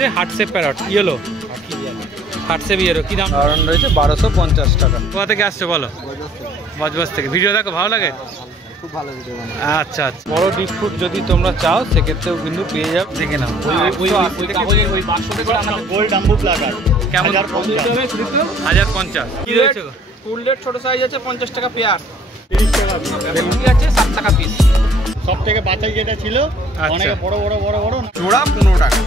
হচ্ছে হার্টসেপ parrot yellow, হার্টসেপ yellow. কী দাম রয়েছে? 1250 টাকা। কোথা থেকে আসছে বলো? বজবজ থেকে। ভিডিও দেখো, ভালো লাগে? খুব ভালো ভিডিও। আচ্ছা আচ্ছা। বড় ডিপ ফ্রুট যদি তোমরা চাও সেক্ষেত্রেও কিন্তু পেয়ে যাও। দেখে নাও গোল্ড আম্বু প্লাগার কেমন? 1050। কি রয়েছে? ফুললেট ছোট সাইজ আছে 50 টাকা পেয়ার, 30 টাকা বেলুনি আছে 7 টাকা পিস। সব থেকে বাছাই যেটা ছিল, অনেক বড় বড় জোড়া 15 টাকা।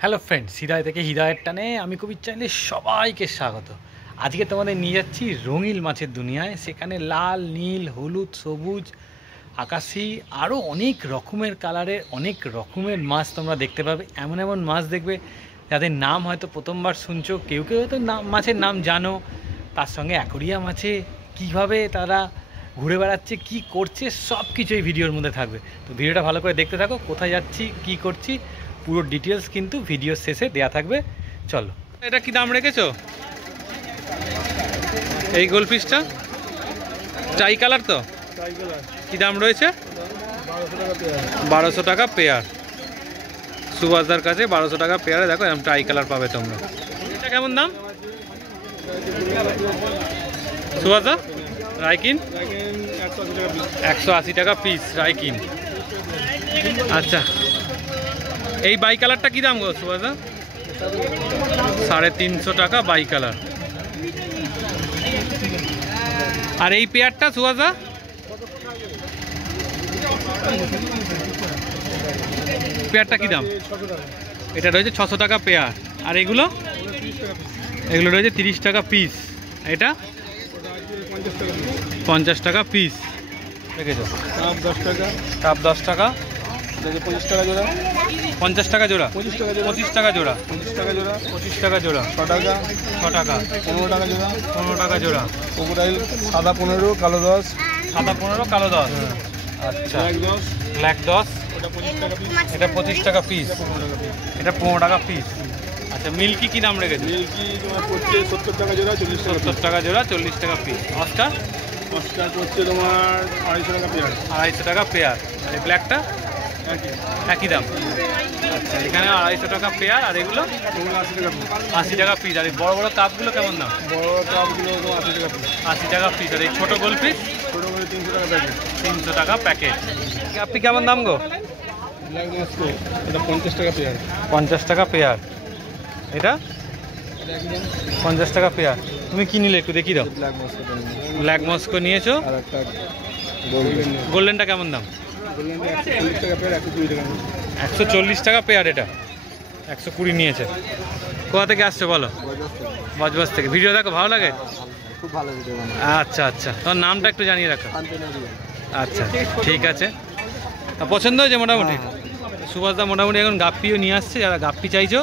হ্যালো ফ্রেন্ডস, হৃদয় থেকে হৃদয়ের টানে আমি কবির চ্যানেলে সবাইকে স্বাগত। আজকে তোমাদের নিয়ে যাচ্ছি রঙিন মাছের দুনিয়ায়। সেখানে লাল, নীল, হলুদ, সবুজ, আকাশি আরও অনেক রকমের কালারের অনেক রকমের মাছ তোমরা দেখতে পাবে। এমন এমন মাছ দেখবে যাদের নাম হয়তো প্রথমবার শুনছো, কেউ কেউ হয়তো মাছের নাম জানো। তার সঙ্গে অ্যাকোরিয়াম আছে, কীভাবে তারা ঘুরে বেড়াচ্ছে, কি করছে, সব কিছু এই ভিডিওর মধ্যে থাকবে। তো ভিডিওটা ভালো করে দেখতে থাকো। কোথায় যাচ্ছি, কি করছি, পুরো ডিটেলস কিন্তু ভিডিওর শেষে দেয়া থাকবে। চলো। এটা কি দাম রেখেছো? এই গোলফিশটা ট্রাই কালার তো? কি দাম রয়েছে? 1200 টাকা পেয়ার। সুভাষদার কাছে 1200 টাকা পেয়ারে দেখো এরকম ট্রাই কালার পাবে তোমরা। এটা কেমন দাম সুভাষদা? রাইকিন 180 টাকা পিস রাইকিন। আচ্ছা, এই বাই কালারটা কি দাম গো সুভাষদা? 350 টাকা বাই কালার। আর এই পেয়ারটা সুভাষদা? পেয়ারটা কি দাম? এটা রয়েছে 600 টাকা পেয়ার। আর এগুলো রয়েছে 30 টাকা পিস। এটা 50 টাকা পিস রেখেছো। কাপ 10 টাকা, 25 টাকা জোড়া, 50 টাকা জোড়া, 25 টাকা জোড়া, 25 টাকা জোড়া, 25 টাকা জোড়া, 6 টাকা, 6 টাকা, 15 টাকা জোড়া, 15 টাকা জোড়া। ক্রোকোডাইল সাদা 15, কালো 10, সাদা 15, কালো 10। আচ্ছা, ব্ল্যাক 10, এটা 25 টাকা পিস, এটা 15 টাকা পিস। আচ্ছা, মিল্কি কি দাম রেখেছে? মিল্কি তোমার পড়ছে 70 টাকা জোড়া, 70 টাকা জোড়া, 40 টাকা পিস। অস্কার পড়ছে তোমার 250 টাকা পেয়ার, 250 টাকা পেয়ার। আর এই ব্ল্যাকটা একই দাম। আচ্ছা, এখানে 250 টাকা পেয়ার। আর এগুলো 80 টাকা পিস। আর এই বড় বড় কাপগুলো কেমন দাম? বড় কাপগুলো 80 টাকা পিস, 80 টাকা পিস। আর এই ছোটো গোল পিস? ছোটো করে 300 টাকা প্যাকেট, 300 টাকা প্যাকেট। আপনি কেমন দাম গো? ব্ল্যাক মস্কো এটা 50 টাকা পেয়ার, 50 টাকা পেয়ার। এটা 50 টাকা পেয়ার। তুমি কি নিলে একটু দেখিয়ে দাও। ব্ল্যাক মস্কো নিয়েছো। আর একটা গোল্ডেনটা কেমন দাম? 140 টাকা পেয়ার, 120 টাকা। 140 টাকা পেয়ার। এটা 120 নিয়েছে। কোথা থেকে আসছে বলো? বজবজ থেকে। ভিডিও দেখো, ভালো লাগে? খুব ভালো ভিডিও। আচ্ছা আচ্ছা, তোমার নামটা একটু জানিয়ে রাখো। আচ্ছা, ঠিক আছে। পছন্দ হয়েছে মোটামুটি? সুভাষদা মোটামুটি এখন গাপ্পিও নিয়ে আসছে। যারা গাপ্পি চাইছো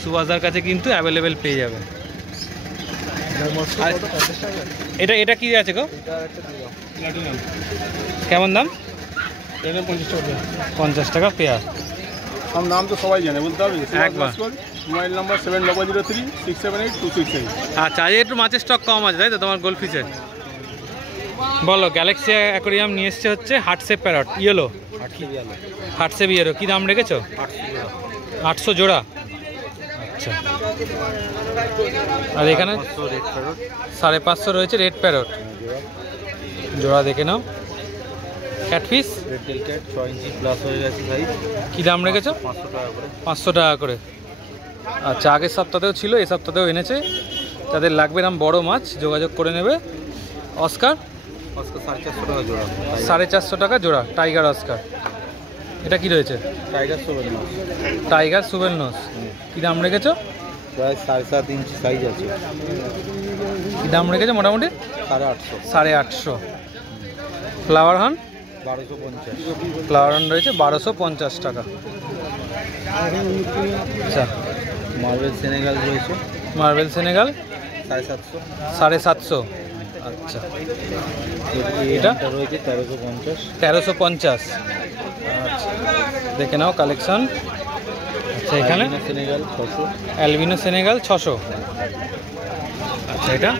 সুভাষদার কাছে কিন্তু অ্যাভেলেবেল পেয়ে যাবে। এটা কি আছে গো? কেমন দাম? 50 টাকা পেয়ার। সব নাম তো সবাই জানে, বলতে হবে একবার। Mobile number 7003678678। আচ্ছা, আজ একটু মাছের স্টক কম আছে তাই তো তোমার গোলফিশের? বলো। গ্যালাক্সি অ্যাকোরিয়াম নিয়ে এসছে হচ্ছে হার্টসেপ প্যারট ইয়েলো, হার্টসেপ ইয়েলো। কী দাম রেখেছো? 800 জোড়া। আচ্ছা, আর এখানে 550 রয়েছে রেড প্যারট জোড়া। দেখে নাও। ক্যাটফিশ 6 ইঞ্চি প্লাস হয়ে গেছে সাইজ। কী দাম রেখেছো? 500 টাকা করে। আচ্ছা, আগের সপ্তাহেও ছিল, এই সপ্তাহেও এনেছে। যাদের লাগবে এরকম বড় মাছ যোগাযোগ করে নেবে। অস্কার 450 টাকা জোড়া, 450 টাকা জোড়া। Tiger Oscar. এটা কি রয়েছে? টাইগার সুবেল মাছ, টাইগার সুবেল নস। কী দাম রেখেছো? প্রায় 7.5 ইঞ্চি সাইজ আছে। কী দাম রেখেছো মোটামুটি? 850, 850। ফ্লাওয়ার হান 1250, ফ্লাওয়ার হান রয়েছে 1250 টাকা। আচ্ছা, মার্বেল সেনেগাল রয়েছে, মার্বেল সেনেগাল 750, 750। আচ্ছা, এটা রয়েছে 1350, 1350। আচ্ছা, দেখে নাও কালেকশন। আচ্ছা, এখানে সেনেগাল 600, অ্যালবিনো সেনেগাল 600। আচ্ছা, এটাও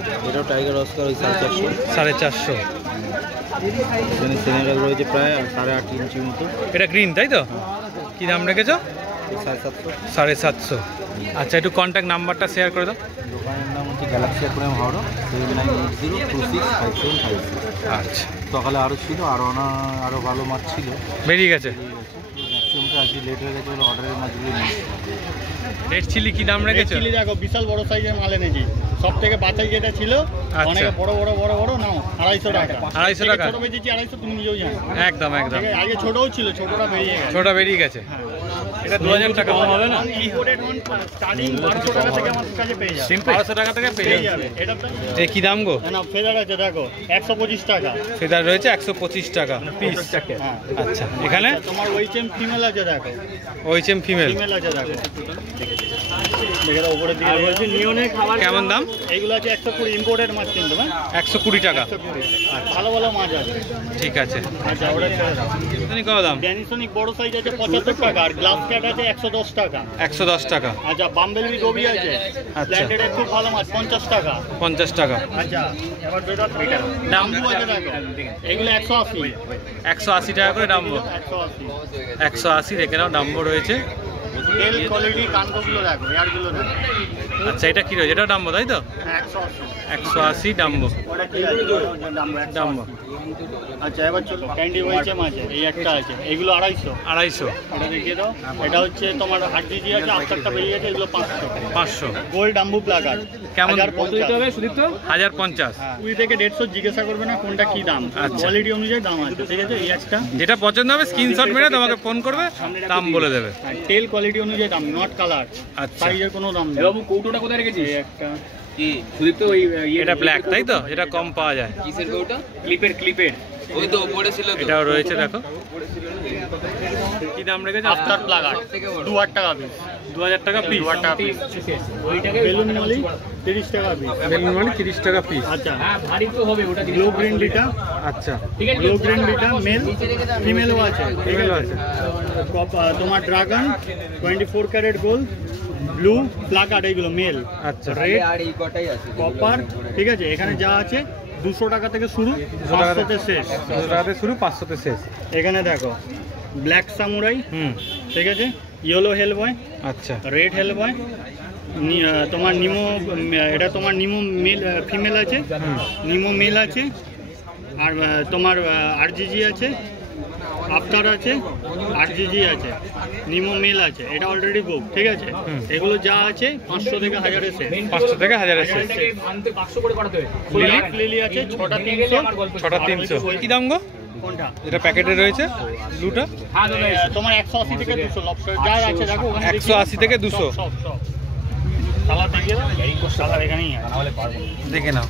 টাইগার অস্কার ওই 450, 450। এখানে সেনেগাল রয়েছে প্রায় 8.5 ইঞ্চি মতো। এটা গ্রিন তাই তো? কি দাম রেখেছো? 750। আচ্ছা, একটু কন্ট্যাক্ট নাম্বারটা শেয়ার করে দাও। দোকানের নাম হচ্ছে গ্যালাক্সি অ্যাকোয়ারিয়াম হাওড়া, 7980265756। আচ্ছা, সকালে আরও ছিল, আরও ভালো মাছ ছিল, বেরিয়ে গেছে। ম্যাক্সিমামটা আজকে লেট হয়ে গেছে বলে অর্ডারের মাছগুলো নেই। রেড চিলি কি দাম রেখেছো? চিলি দেখো বিশাল বড় সাইজের মাল এনেছি। সব থেকে বাছাই যেটা ছিল, অনেক বড় বড় নাও 250 টাকা। 250 টাকা ছোট বেচেছি 250, তুমি নিজেও জানো। একদম একদম। আগে ছোটও ছিল, ছোটটা বেরিয়ে গেছে। ছোটটা বেরিয়ে গেছে। এটা 2000 টাকা কম হবে না? ইম্পোর্টেড ওয়ান স্টার্টিং 1200 টাকা থেকে আমার কাছে পেয়ে যাবে। সিম্পল 1200 টাকা থেকে পেয়ে যাবে। এটা এ কি দাম গো? না ফেদার আছে দেখো 125 টাকা। ফেদার রয়েছে 125 টাকা পিস। আচ্ছা, এখানে তোমার ওইচএম ফিমেল আছে দেখো। ওইচএম ফিমেল আছে দেখো। দেখো উপরে দিকে বলছি নিয়নে খাবার কেমন দাম? এইগুলো আছে 120 ইম্পোর্টেড মাছ কিন্তু, হ্যাঁ 120 টাকা। 120। ভালো ভালো মাছ আছে। ঠিক আছে। আচ্ছা ওটা ছেড়ে দাও। কত দাম? ড্যানিসনিক বড় সাইজ আছে 75 টাকা, আর গ্লাস ক্যাট আছে 110 টাকা। 110 টাকা। আচ্ছা বাম্বেলবি গবি আছে, প্ল্যান্টেড খুব ভালো মাছ 50 টাকা। 50 টাকা। আচ্ছা এবার বেটা দাম আছে দেখো, এগুলো 180। 180 টাকা করে ডাম্বো। 180 180 দেখে নাও, ডাম্বো রয়েছে। তেল কোয়ালিটি কানগুলো দেখো, এয়ারগুলো দেখো। আচ্ছা, এটা কি রয়েছে? এটাও ডাম্বো তাই তো? 180 ডাম্বো। ওটা কি আছে? ডাম্বো। আচ্ছা এবার চলো ক্যান্ডি ওয়েচে মাছ আছে, এই একটা আছে, এগুলো 250। 250। এটা দেখিয়ে দাও। এটা হচ্ছে তোমার 8 কেজি আছে, আফটারটা বেরিয়ে গেছে, এগুলো 500। 500। গোল্ড ডাম্বু প্লাকার কেমন? 1050 হ্যাঁ। 20 থেকে 150 জিজ্ঞাসা করবে না কোনটা কি দাম, আচ্ছা। কোয়ালিটি অনুযায়ী দাম আছে, ঠিক আছে। এই একটা যেটা পছন্দ হবে স্ক্রিনশট মেরে তোমাকে ফোন করবে, দাম বলে দেবে। তেল কোয়ালিটি অনুযায়ী দাম, নট কালার। আচ্ছা। সাইজের কোনো দাম নেই। বাবু কৌটোটা কোথায় রেখেছিস? এই একটা কি সুদীপ তো ওই এটা ব্ল্যাক তাই তো? এটা কম পাওয়া যায়। কিসের কৌটো? ক্লিপের ওই তো উপরে ছিল তো। এটাও রয়েছে দেখো। কি দাম রেখেছে? আফটার প্লাকার 2000 টাকা পিস। 2000 টাকা পিস। 2000 টাকা পিস। বেলুন মালি 30 টাকা পিস। বেলুন মানে 30 টাকা পিস। আচ্ছা হ্যাঁ ভারী তো হবে ওটা। গ্লো গ্রিন বিটা, আচ্ছা, ঠিক আছে। গ্লো গ্রিন বিটা মেল ফিমেলও আছে, ঠিক ফিমেলও আছে। আছে। তোমার dragon 24 carat gold, blue plakat, এইগুলো মেল। আচ্ছা। রেড আর এই কটাই আছে। কপার, ঠিক আছে। এখানে যা আছে 200 টাকা থেকে শুরু, 500 তে শেষ। 200 টাকাতে শুরু, 500 তে শেষ। এখানে দেখো ব্ল্যাক সামুরাই, হুম, ঠিক আছে। ইয়েলো হেল বয়, আচ্ছা। রেড হেল বয়, তোমার নিমো, এটা তোমার নিমো মেল ফিমেল আছে, নিমো মেল আছে। আর তোমার আরজিজি আছে, আফটার আছে, আরজিজি আছে, নিমো মেল আছে। এটা অলরেডি বুক, ঠিক আছে। এগুলো যা আছে 500 থেকে 1000 এ শেষ। 500 থেকে 1000 এ শেষ। আনতে 500 করে পাঠাতে হবে। ব্ল্যাক লিলি আছে 6টা 300। 6টা 300। কি দাম গো? কোনটা? এটা প্যাকেটে রয়েছে ব্লুটা। হ্যাঁ দাদা তোমার 180 থেকে 200 লবস্টার যা আছে দেখো ওখানে। 180 থেকে 200। সব সালাদ দেখিয়ে দাও। সালাদ এখানেই আছে, নাহলে পারবো। দেখে নাও।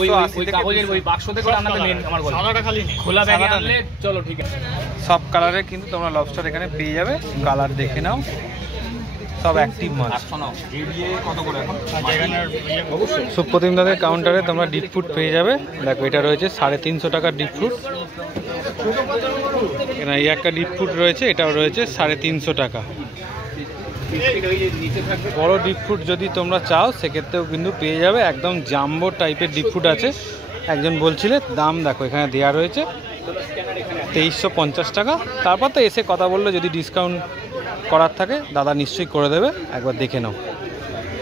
ওই 180 থেকে কাগজের 200। ওই বাক্সতে করে আনাতে নেন আমার গল্প। সাদাটা খালি নেই। খোলা ব্যাগে সাদাটা আনলে চলো ঠিক আছে। সব কালারে কিন্তু তোমরা লবস্টার এখানে পেয়ে যাবে। কালার দেখে নাও, সব অ্যাক্টিভ মাছ। শোনো এডিএ কত করে এখন? আচ্ছা, এখানে অবশ্যই সুপ্রতিম দাদের কাউন্টারে তোমরা ডিপ ফুড পেয়ে যাবে। দেখো এটা রয়েছে 350 টাকার ডিপ ফুড। এখানে এই একটা ডিপ ফুড রয়েছে, এটাও রয়েছে 350 টাকা। বড় ডিপ ফুড যদি তোমরা চাও সেক্ষেত্রেও কিন্তু পেয়ে যাবে। একদম জাম্বো টাইপের ডিপ ফুড আছে। একজন বলছিলে দাম দেখো এখানে দেওয়া রয়েছে 2350 টাকা। তারপর তো এসে কথা বললে যদি ডিসকাউন্ট করার থাকে দাদা নিশ্চয়ই করে দেবে, একবার দেখে নাও।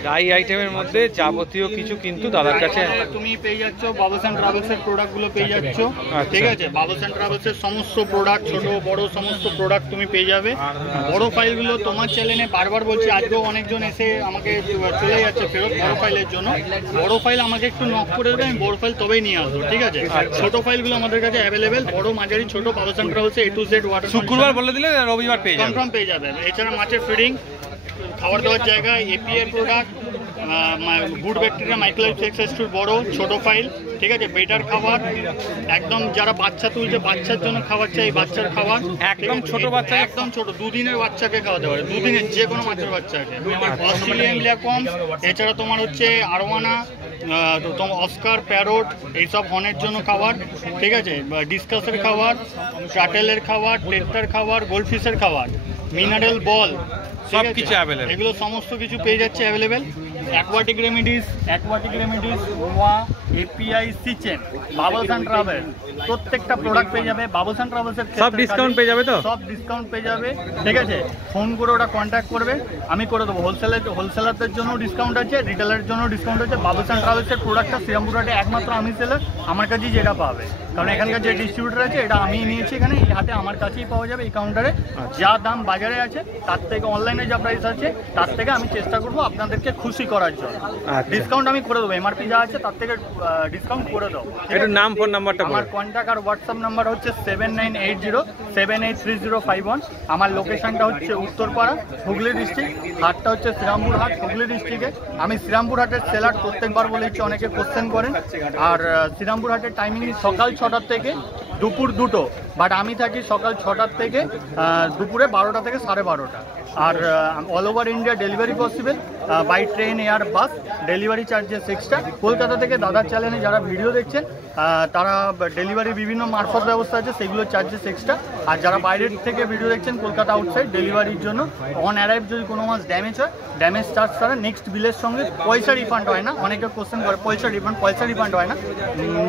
ডাই আইটেমের মধ্যে যাবতীয় কিছু কিন্তু দাদার কাছে তুমি পেয়ে যাচ্ছ বাবলস এন্ড ট্রাভেলস এর প্রোডাক্টগুলো পেয়ে যাচ্ছ, আচ্ছা। ঠিক আছে। বাবলস এন্ড ট্রাভেলস এর সমস্ত প্রোডাক্ট, ছোট বড় সমস্ত প্রোডাক্ট তুমি পেয়ে যাবে। বড় ফাইলগুলো তোমার চ্যানেলে বারবার বলছি, আজকেও অনেকজন এসে আমাকে চলে যাচ্ছে ফেরত বড় ফাইলের জন্য। বড় ফাইল আমাকে একটু নক করে দেবে, আমি বড় ফাইল তবেই নিয়ে আসবো, ঠিক আছে। ছোট ফাইলগুলো আমাদের কাছে অ্যাভেলেবেল, বড় মাঝারি ছোট bubbles and travels A to Z water শুক্রবার বলে দিলে রবিবার পেয়ে যাবে, কনফার্ম পেয়ে যাবে। এছাড়া মাছের ফিডিং, খাবার দাবার জায়গা, এপিএর প্রোডাক্ট, গুড ব্যাকটেরিয়া, মাইক্রোলাইফ এক্সেসটুর বড় ছোট ফাইল, ঠিক আছে। বেটার খাবার, একদম যারা বাচ্চা তুলছে বাচ্চার জন্য খাবার চাই, বাচ্চার খাবার একদম ছোট বাচ্চা, একদম ছোট 2 দিনের বাচ্চাকে খাওয়াতে পারে, 2 দিনের যে কোনো মাছের বাচ্চাকে। অস্ট্রেলিয়ান ব্ল্যাকওয়ার্ম, এছাড়া তোমার হচ্ছে আরওয়ানা, তোমার অস্কার, প্যারোট, এইসব হনের জন্য খাবার, ঠিক আছে। ডিসকাসের খাবার, শাটেলের খাবার, টেস্টার খাবার, গোল্ডফিশের খাবার, মিনারেল বল, সব কিছু অ্যাভেলেবেল। এগুলো সমস্ত কিছু পেয়ে যাচ্ছে অ্যাভেলেবেল। অ্যাকোয়াটিক রেমিডিস, নোয়া, এপিআই সিচেন, বাবলস অ্যান্ড ট্রাভেল, প্রত্যেকটা প্রোডাক্ট পেয়ে যাবে। বাবলস অ্যান্ড ট্রাভেলসের সব ডিসকাউন্ট পেয়ে যাবে তো? সব ডিসকাউন্ট পেয়ে যাবে, ঠিক আছে। ফোন করে ওটা কন্ট্যাক্ট করবে, আমি করে দেবো। হোলসেলারদের জন্য ডিসকাউন্ট আছে, রিটেলারের জন্য ডিসকাউন্ট আছে। বাবলস অ্যান্ড ট্রাভেলসের প্রোডাক্টটা শ্রীরামপুর হাটে একমাত্র আমি সেলার, আমার কাছেই যেটা পাবে। কারণ এখানকার যে ডিস্ট্রিবিউটার আছে এটা আমি নিয়েছি, এখানে এই হাতে আমার কাছেই পাওয়া যাবে। এই কাউন্টারে যা দাম বাজারে আছে তার থেকে, অনলাইনে যা প্রাইস আছে তার থেকে আমি চেষ্টা করবো আপনাদেরকে খুশি করার জন্য। ডিসকাউন্ট আমি করে দেবো, এমআরপি যা আছে তার থেকে ডিসকাউন্ট করে দেবো। একটু নাম ফোন নাম্বারটা আমার কন্ট্যাক্ট আর হোয়াটসঅ্যাপ নাম্বার হচ্ছে 7980783051। আমার লোকেশনটা হচ্ছে উত্তরপাড়া, হুগলি ডিস্ট্রিক্ট। হাটটা হচ্ছে শ্রীরামপুর হাট, হুগলি ডিস্ট্রিক্টে। আমি শ্রীরামপুর হাটের সেলার, প্রত্যেকবার বলেছি, অনেকে কোশ্চেন করেন। আর শ্রীরামপুর হাটের টাইমিং সকাল 6টার থেকে দুপুর 2টো, বাট আমি থাকি সকাল 6টার থেকে দুপুরে 12টা থেকে 12:30। আর all over India delivery possible, by train, air, bus. Delivery charges extra. Kolkata থেকে দাদার চ্যানেলে যারা ভিডিও দেখছেন তারা ডেলিভারি বিভিন্ন মারফত ব্যবস্থা আছে, সেগুলো চার্জেস এক্সট্রা। আর যারা বাইরের থেকে ভিডিও দেখছেন কলকাতা আউটসাইড, ডেলিভারির জন্য অন অ্যারাইভ যদি কোনো মাছ ড্যামেজ হয়, ড্যামেজ চার্জ ছাড়া নেক্সট বিলের সঙ্গে পয়সা রিফান্ড হয় না। অনেকে কোশ্চেন করে পয়সা রিফান্ড হয় না।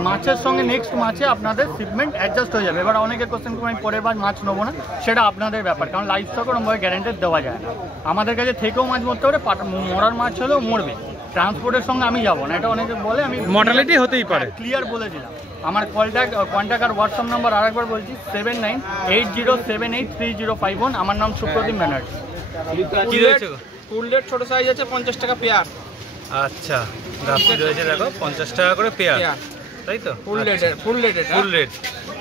মাছের সঙ্গে নেক্সট মাছে আপনাদের শিপমেন্ট অ্যাডজাস্ট হয়ে যাবে। এবার অনেকে কোশ্চেন করে আমি পরের বার মাছ নেবো না, সেটা আপনাদের ব্যাপার, কারণ লাইফ স্টক ওরকমভাবে গ্যারান্টি দেওয়া যায় না। আমাদের কাছে থেকেও মাছ মরতে পারে, মরার মাছ হলেও মরবে, ট্রান্সপোর্টের সঙ্গে আমি যাবো না, এটা অনেকে বলে। আমি মর্টালিটি হতেই পারে, ক্লিয়ার বলে দিলাম। আমার কন্ট্যাক্ট আর হোয়াটসঅ্যাপ নাম্বার আরেকবার বলছি 7980783051। আমার নাম সুপ্রদীপ ব্যানার্জি। কি রয়েছে? ফুল রেট ছোট সাইজ আছে 50 টাকা পেয়ার। আচ্ছা, গাপ্পি রয়েছে দেখো 50 টাকা করে পেয়ার, তাই তো? ফুল রেট ফুল রেট।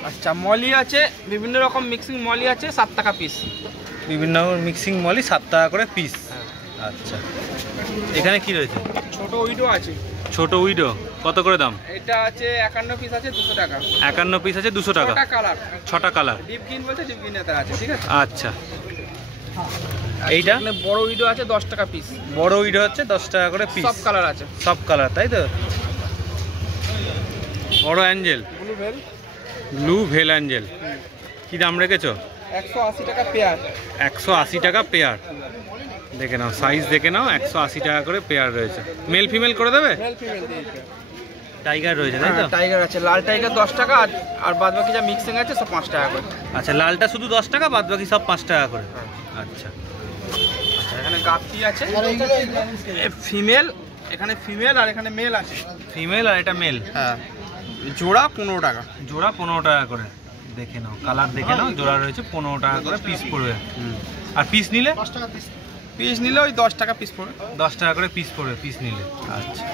আচ্ছা, মলি আছে, বিভিন্ন রকম মিক্সিং মলি আছে 7 টাকা পিস। বিভিন্ন মিক্সিং মলি 7 টাকা করে পিস। আচ্ছা, এখানে কি রয়েছে? ছোট উইডো আছে। ছোট উইডো কত করে দাম? এটা আছে 51 পিস আছে 200 টাকা। 51 পিস আছে 200 টাকা। 6টা কালার, 6টা কালার। ডিপ গ্রিন বলতে ডিপ গ্রিনেতে আছে, ঠিক আছে। আচ্ছা, এইটা এখানে বড় উইডো আছে 10 টাকা পিস। বড় উইডো হচ্ছে 10 টাকা করে পিস। সব কালার আছে, সব কালার, তাই তো? বড় অ্যাঞ্জেল, ব্লু ভেল অ্যাঞ্জেল, কি দাম রেখেছো? 180 টাকা পেয়ার। 180 টাকা পেয়ার। দেখে নাও, সাইজ দেখে নাও, 180 টাকা করে পেয়ার রয়েছে। মেল ফিমেল করে দেবে? মেল ফিমেল দিয়ে দিতে। টাইগার রয়েছে, তাই তো? টাইগার আছে, লাল টাইগার 10 টাকা, আর বাদ বাকি যা মিক্সিং আছে সব 5 টাকা করে। আচ্ছা, লালটা শুধু 10 টাকা, বাদ বাকি সব 5 টাকা করে। আচ্ছা, এখানে গাপ্পি আছে ফিমেল, এখানে ফিমেল আর এখানে মেল আছে। ফিমেল আর এটা মেল। হ্যাঁ, জোড়া 15 টাকা। জোড়া 15 টাকা করে। দেখে নাও, কালার দেখে নাও, জোড়া রয়েছে 15 টাকা করে পিস পড়বে। আর পিস নিলে? পিস নিলে ওই 10 টাকা পিস পড়বে। 10 টাকা করে পিস পড়বে পিস নিলে। আচ্ছা,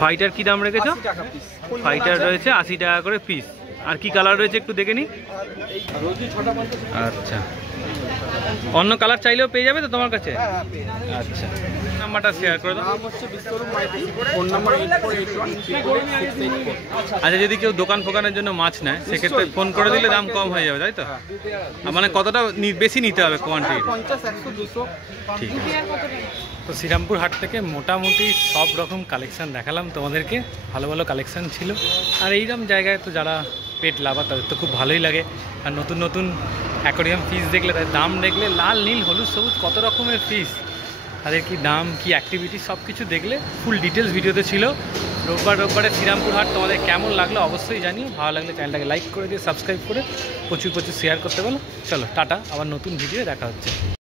ফাইটার কি দাম রেখেছো? 80 টাকা পিস। ফাইটার রয়েছে 80 টাকা করে পিস। আর কি কালার রয়েছে একটু দেখে নি। আচ্ছা, অন্য কালার চাইলেও পেয়ে যাবে তো তোমার কাছে? আচ্ছা, নাম্বারটা শেয়ার করে দাও। নাম হচ্ছে বিশ্বরূপ মাইতি, ফোন নাম্বার 8481348684। আচ্ছা, যদি কেউ দোকান ফোকানের জন্য মাছ নেয় সেক্ষেত্রে ফোন করে দিলে দাম কম হয়ে যাবে, তাই তো? মানে কতটা বেশি নিতে হবে কোয়ান্টিটি? 50, 100, 200। ঠিক আছে। তো শ্রীরামপুর হাট থেকে মোটামুটি সব রকম কালেকশান দেখালাম তোমাদেরকে, ভালো ভালো কালেকশান ছিল। আর এইরকম জায়গায় তো যারা পেট লাভার তাদের তো খুব ভালোই লাগে। আর নতুন নতুন অ্যাকোরিয়াম ফিশ দেখলে, তাদের দাম দেখলে, লাল নীল হলুদ সবুজ কত রকমের ফিশ, তাদের কি দাম, কি অ্যাক্টিভিটি, সব কিছু দেখলে ফুল ডিটেলস ভিডিওতে ছিল। রোববারে শ্রীরামপুর হাট তোমাদের কেমন লাগলো অবশ্যই জানিও। ভালো লাগলে চ্যানেলটাকে লাইক করে দিয়ে সাবস্ক্রাইব করে প্রচুর শেয়ার করতে বলো। চলো টাটা, আবার নতুন ভিডিও দেখা হচ্ছে।